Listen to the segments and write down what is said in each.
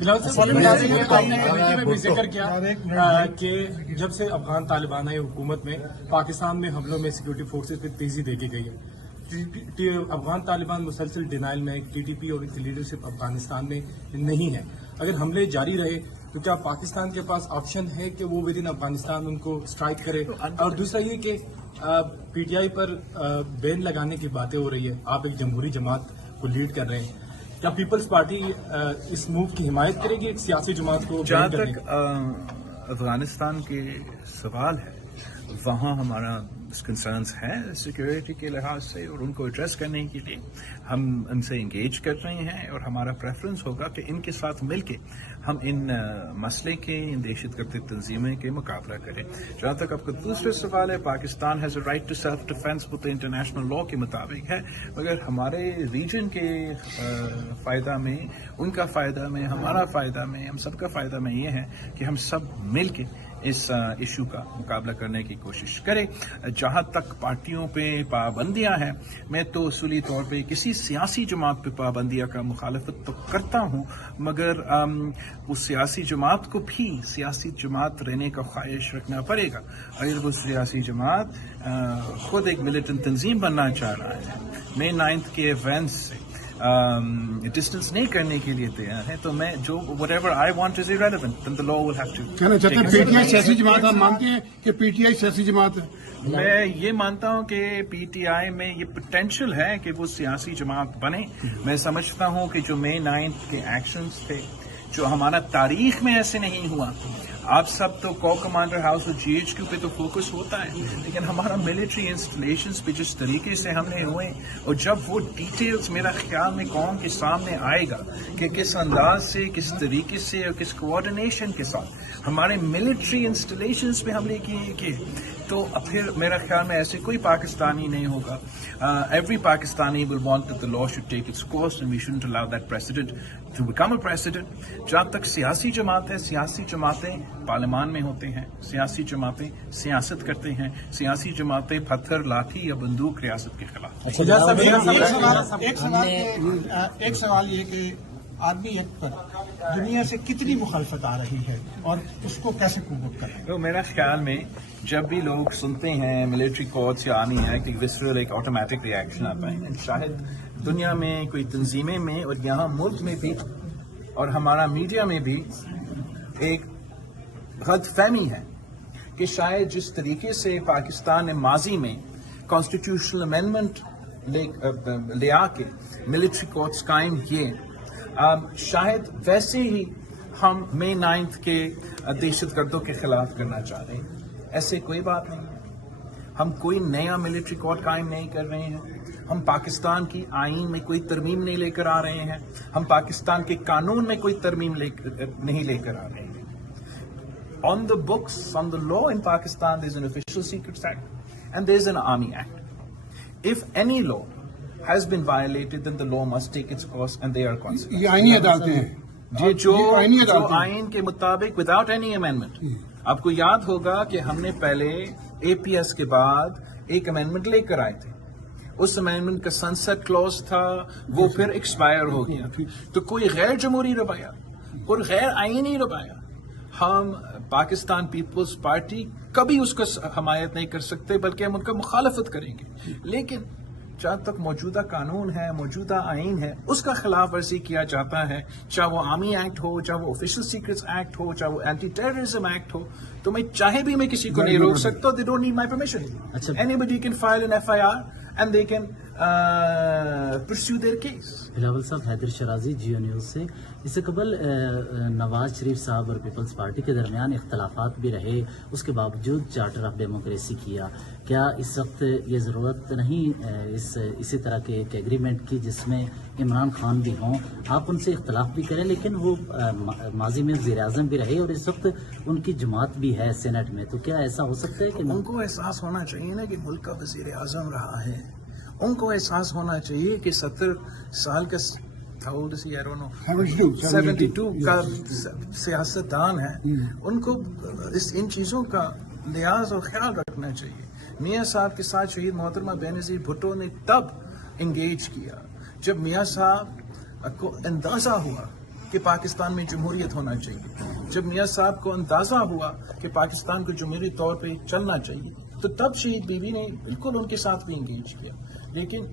بھی ذکر کیا کہ جب سے افغان طالبان آئے حکومت میں پاکستان میں حملوں میں سیکورٹی فورسز پہ تیزی دیکھی گئی ہے. افغان طالبان مسلسل ڈینائل میں ٹی ٹی پی اور ان کی لیڈرشپ افغانستان میں نہیں ہے. اگر حملے جاری رہے تو کیا پاکستان کے پاس آپشن ہے کہ وہ ود ان افغانستان ان کو اسٹرائک کرے؟ اور دوسرا یہ کہ پی ٹی آئی پر بین لگانے کی باتیں ہو رہی ہے، آپ ایک جمہوری جماعت کو لیڈ کر رہے ہیں، کیا پیپلز پارٹی اس موو کی حمایت کرے گی ایک سیاسی جماعت کو؟ جہاں تک افغانستان کے سوال ہے وہاں ہمارا کنسرنس ہے سیکورٹی کے لحاظ سے، اور ان کو ایڈریس کرنے کے لیے ہم ان سے انگیج کر رہے ہیں، اور ہمارا پریفرنس ہوگا کہ ان کے ساتھ مل کے ہم ان مسئلے کے، ان دہشت گردی تنظیمیں کے مقابلہ کریں. جہاں تک آپ کا دوسرا سوال ہے، Pakistan has a right to self defence وہ تو انٹرنیشنل لا کے مطابق ہے، مگر ہمارے ریجن کے فائدہ میں، ان کا فائدہ میں، ہمارا فائدہ میں، ہم سب کا فائدہ میں یہ ہے کہ ہم سب مل کے اس ایشو کا مقابلہ کرنے کی کوشش کرے. جہاں تک پارٹیوں پہ پابندیاں ہیں، میں تو اصولی طور پہ کسی سیاسی جماعت پہ پابندیاں کا مخالفت تو کرتا ہوں، مگر اس سیاسی جماعت کو بھی سیاسی جماعت رہنے کا خواہش رکھنا پڑے گا. اگر وہ سیاسی جماعت خود ایک ملیٹنٹ تنظیم بننا چاہ رہا ہے، مئی 9 کے ایونٹس سے ڈسٹنس نہیں کرنے کے لیے تیار ہے، تو میں جو whatever I want is irrelevant, then the law will have to. کہنا چاہتے ہیں پی ٹی آئی سیاسی جماعت، آپ مانتے ہیں کہ پی ٹی آئی سیاسی جماعت ہے؟ میں یہ مانتا ہوں کہ پی ٹی آئی میں یہ پوٹینشیل ہے کہ وہ سیاسی جماعت بنے. میں سمجھتا ہوں کہ جو مئی 9 کے ایکشنز تھے، جو ہمارا تاریخ میں ایسے نہیں ہوا. آپ سب تو کو کمانڈر ہاؤس اور جی ایچ کیو پہ تو فوکس ہوتا ہے، لیکن ہمارا ملٹری انسٹالیشنز پہ جس طریقے سے ہم نے ہوئے، اور جب وہ ڈیٹیلز میرا خیال میں قوم کے سامنے آئے گا کہ کس انداز سے، کس طریقے سے اور کس کوآرڈینیشن کے ساتھ ہمارے ملٹری انسٹالیشنز پہ حملے کیے، تو پھر میرا خیال میں ایسے کوئی پاکستانی نہیں ہوگا. Every Pakistani will want that the law should take its course and we shouldn't allow that precedent to become a precedent. جہاں تک سیاسی جماعت ہے، سیاسی جماعتیں پارلیمان میں ہوتے ہیں، سیاسی جماعتیں سیاست کرتے ہیں، سیاسی جماعتیں پتھر، لاٹھی یا بندوق ریاست کے خلاف. ایک سوال یہ کہ آرمی ایکٹ پر دنیا سے کتنی مخالفت آ رہی ہے اور اس کو کیسے قبول کریں؟ تو میرا خیال میں جب بھی لوگ سنتے ہیں ملٹری کورٹس یا آرمی ایکٹ، ایک وسرل، ایک آٹومیٹک ریئیکشن آتا ہے. شاید دنیا میں کوئی تنظیمیں میں اور یہاں ملک میں بھی اور ہمارا میڈیا میں بھی ایک غلط فہمی ہے کہ شاید جس طریقے سے پاکستان نے ماضی میں کانسٹیٹیوشنل امینڈمنٹ لے آ کے ملٹری کورٹس قائم کیے، شاید ویسے ہی ہم مئی 9 کے دہشت گردوں کے خلاف کرنا چاہ رہے ہیں. ایسے کوئی بات نہیں ہے. ہم کوئی نیا ملٹری کورٹ قائم نہیں کر رہے ہیں. ہم پاکستان کی آئین میں کوئی ترمیم نہیں لے کر آ رہے ہیں. ہم پاکستان کے قانون میں کوئی ترمیم نہیں لے کر آ رہے ہیں. On the books, on the law in Pakistan, there is an Official Secrets Act and there is an Army Act. If any law has been violated, then the law must take its course and they are consequences. یہ آئینی عدالتیں ہیں جو آئین کے مطابق without any amendment. آپ کو یاد ہوگا کہ ہم نے پہلے اے پی ایس کے بعد ایک امینڈمنٹ لے کر آئے تھے. اس امینڈمنٹ کا سنسٹ کلوز تھا، وہ پھر ایکسپائر ہو گیا. تو کوئی غیر جمہوری رویہ اور غیر آئینی رویہ ہم پاکستان پیپلز پارٹی کبھی اس کا حمایت نہیں کر سکتے، بلکہ ہم ان کا مخالفت کریں گے. لیکن جہاں تک موجودہ قانون ہے، موجودہ آئین ہے، اس کا خلاف ورزی کیا جاتا ہے، چاہے وہ آرمی ایکٹ ہو، چاہے وہ آفیشل سیکرٹس ایکٹ ہو، چاہے وہ اینٹی ٹیررزم ایکٹ ہو، تو میں چاہے بھی میں کسی کو نہیں روک سکتا. they don't need my permission. Anybody can file an FIR and they can pursue their case. Bilawal صاحب، حیدر شرازی، جیو نیوز سے. اس سے قبل نواز شریف صاحب اور پیپلز پارٹی کے درمیان اختلافات بھی رہے، اس کے باوجود چارٹر آف ڈیموکریسی کیا. کیا اس وقت یہ ضرورت نہیں اسی طرح کے ایک ایگریمنٹ کی جس میں عمران خان بھی ہوں، آپ ان سے اختلاف بھی کریں، لیکن وہ ماضی میں وزیر اعظم بھی رہے اور اس وقت ان کی جماعت بھی ہے سینٹ میں، تو کیا ایسا ہو سکتا ہے کہ ان کو احساس ہونا چاہیے نا کہ ملک کا وزیر اعظم رہا ہے. ان کو احساس ہونا چاہیے کہ 70 سال کا 72 کا سیاست دان ہے. ان کو ان چیزوں کا لحاظ اور خیال رکھنا چاہیے. میاں صاحب کے ساتھ شہید محترمہ بینظیر بھٹو نے تب انگیج کیا جب میاں صاحب کو اندازہ ہوا کہ پاکستان میں جمہوریت ہونا چاہیے، جب میاں صاحب کو اندازہ ہوا کہ پاکستان کو جمہوری طور پہ چلنا چاہیے، تو تب شہید بیوی نے بالکل ان کے ساتھ بھی انگیج کیا. لیکن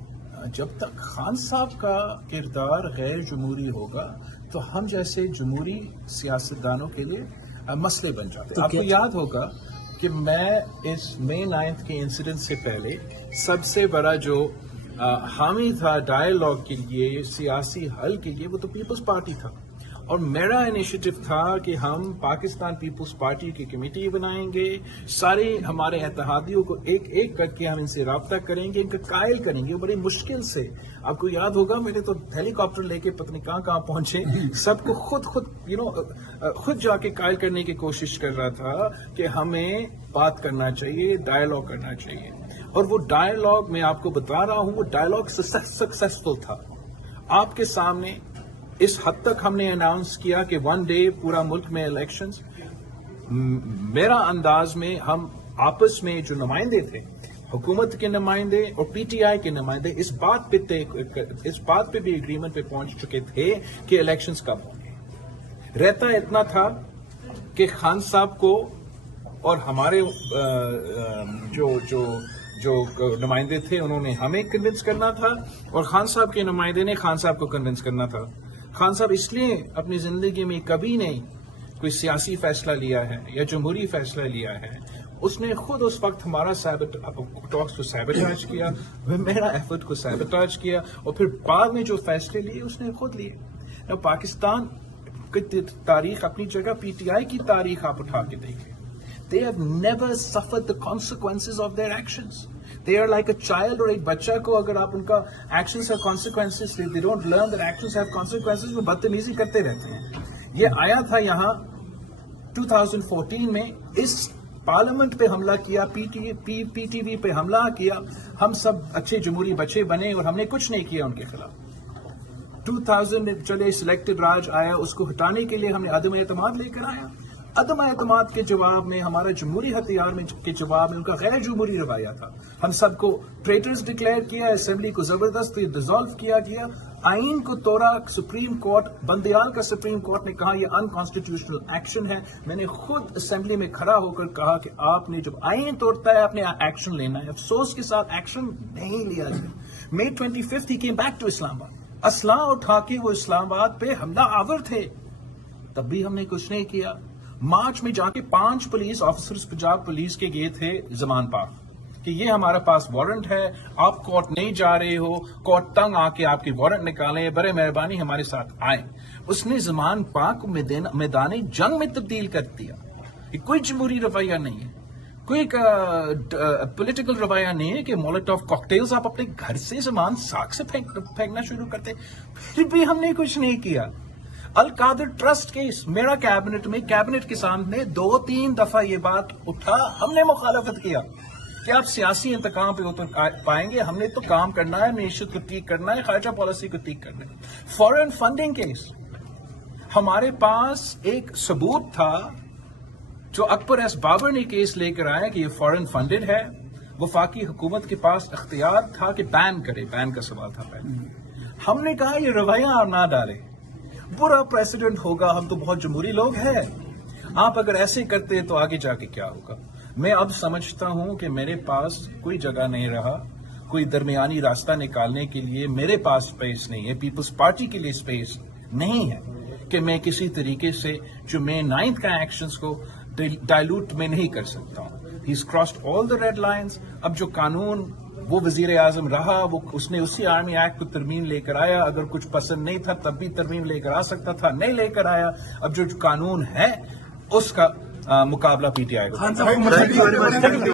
جب تک خان صاحب کا کردار غیر جمہوری ہوگا تو ہم جیسے جمہوری سیاستدانوں کے لیے مسئلے بن جاتے ہیں. آپ کو یاد ہوگا کہ میں اس مئی 9 کے انسیڈنٹ سے پہلے سب سے بڑا جو حامی تھا ڈائیلاگ کے لیے، سیاسی حل کے لیے، وہ تو پیپلز پارٹی تھا. اور میرا انیشیٹو تھا کہ ہم پاکستان پیپلز پارٹی کی کمیٹی بنائیں گے، سارے ہمارے اتحادیوں کو ایک ایک کر کے ہم ان سے رابطہ کریں گے، ان کا قائل کریں گے. بڑی مشکل سے، آپ کو یاد ہوگا میں نے تو ہیلی کاپٹر لے کے پتہ نہیں کہاں پہنچے، سب کو خود جا کے قائل کرنے کی کوشش کر رہا تھا کہ ہمیں بات کرنا چاہیے، ڈائیلاگ کرنا چاہیے. اور وہ ڈائیلاگ میں آپ کو بتا رہا ہوں، وہ ڈائیلاگ سکسیسفل تھا. آپ کے سامنے اس حد تک ہم نے اناؤنس کیا کہ 1 ڈے پورا ملک میں الیکشنز. میرا انداز میں ہم آپس میں جو نمائندے تھے، حکومت کے نمائندے اور پی ٹی آئی کے نمائندے، اس بات پہ بھی اگریمنٹ پہ پہنچ چکے تھے کہ الیکشنز کب ہوں گے. رہتا اتنا تھا کہ خان صاحب کو اور ہمارے جو نمائندے تھے انہوں نے ہمیں کنونس کرنا تھا، اور خان صاحب کے نمائندے نے خان صاحب کو کنونس کرنا تھا. خان صاحب اس لیے اپنی زندگی میں کبھی نہیں کوئی سیاسی فیصلہ لیا ہے یا جمہوری فیصلہ لیا ہے. اس نے خود اس وقت ہمارا ٹاکس کو سیبوٹاج کیا، میرا ایفرٹ کو سیبوٹاج کیا، اور پھر بعد میں جو فیصلے لیے اس نے خود لیے. پاکستان کی تاریخ اپنی جگہ، پی ٹی آئی کی تاریخ آپ اٹھا کے دیکھیں. They have never suffered the consequences of their actions. They are like a child اور ایک بچہ کو اگر آپ ان کا actions have consequences, they don't learn that actions have consequences، وہ بدتمیزی کرتے رہتے ہیں. یہ آیا تھا یہاں 2014 میں، اس پارلیمنٹ پہ حملہ کیا، پی ٹی وی پہ حملہ کیا، ہم سب اچھے جمہوری بچے بنے اور ہم نے کچھ نہیں کیا ان کے خلاف. 2000 میں چلے سلیکٹڈ راج آیا، اس کو ہٹانے کے لیے ہم نے عدم اعتماد لے کر آیا. عدم اعتماد کے جواب میں، ہمارا جمہوری ہتھیار کے جواب میں ان کا غیر جمہوری رویہ تھا. ہم سب کو ٹریٹرز ڈکلیئر کیا، اسمبلی کو زبردستی ڈیزالو کیا گیا، آئین کو توڑا. سپریم کورٹ، بندیال کا سپریم کورٹ نے کہا یہ انکانسٹیٹیوشنل ایکشن ہے. میں نے خود اسمبلی میں کھڑا ہو کر کہا کہ آپ نے جب آئین توڑتا ہے آپ نے ایکشن لینا ہے. افسوس کے ساتھ ایکشن نہیں لیا گیا. May 25 he came back to اسلام آباد. اسلحہ اٹھا کے وہ اسلام آباد پہ حملہ آور تھے، تب بھی ہم نے کچھ نہیں کیا. مارچ میں جا کے 5 پولیس آفیسرز پنجاب پولیس کے گئے تھے زمان پاک کہ یہ ہمارے پاس وارنٹ ہے، آپ کورٹ نہیں جا رہے ہو، کورٹ تنگ آ کے آپ کی وارنٹ نکالیں، برے مہربانی ہمارے ساتھ آئیں. اس نے زمان پاک کو میدان جنگ میں تبدیل کر دیا. یہ کوئی جمہوری رویہ نہیں ہے، کوئی پولیٹیکل رویہ نہیں ہے کہ مولوٹوف کاکٹیلز آپ اپنے گھر سے زمان ساک سے پھینکنا شروع کرتے. پھر بھی ہم نے کچھ نہیں کیا. القادر ٹرسٹ کیس، میرا کیبنٹ کے سامنے 2-3 دفعہ یہ بات اٹھا، ہم نے مخالفت کیا کہ آپ سیاسی انتقام پہ اتر پائیں گے. ہم نے تو کام کرنا ہے، معیشت کو ٹھیک کرنا ہے، خارجہ پالیسی کو ٹھیک کرنا ہے. فارن فنڈنگ کیس، ہمارے پاس ایک ثبوت تھا جو اکبر ایس بابر نے کیس لے کر آیا کہ یہ فارن فنڈڈ ہے. وفاقی حکومت کے پاس اختیار تھا کہ بین کرے، بین کا سوال تھا پہلے. ہم نے کہا یہ رویہ آپ نہ ڈالے، برا پریسیڈنٹ ہوگا، ہم تو بہت جمہوری لوگ ہیں، آپ اگر ایسے کرتے تو آگے جا کے کیا ہوگا. میں اب سمجھتا ہوں کہ میرے پاس کوئی جگہ نہیں رہا، کوئی درمیانی راستہ نکالنے کے لیے میرے پاس اسپیس نہیں ہے، پیپلز پارٹی کے لیے اسپیس نہیں ہے کہ میں کسی طریقے سے جو میں 9 کا ایکشنز کو ڈائلوٹ میں نہیں کر سکتا ہوں. ہی از کراسڈ آل دا ریڈ لائنز. اب جو قانون وہ وزیر اعظم رہا، وہ اس نے اسی آرمی ایکٹ کو ترمیم لے کر آیا. اگر کچھ پسند نہیں تھا تب بھی ترمیم لے کر آ سکتا تھا، نہیں لے کر آیا. اب جو قانون ہے اس کا مقابلہ پی ٹی آئی کو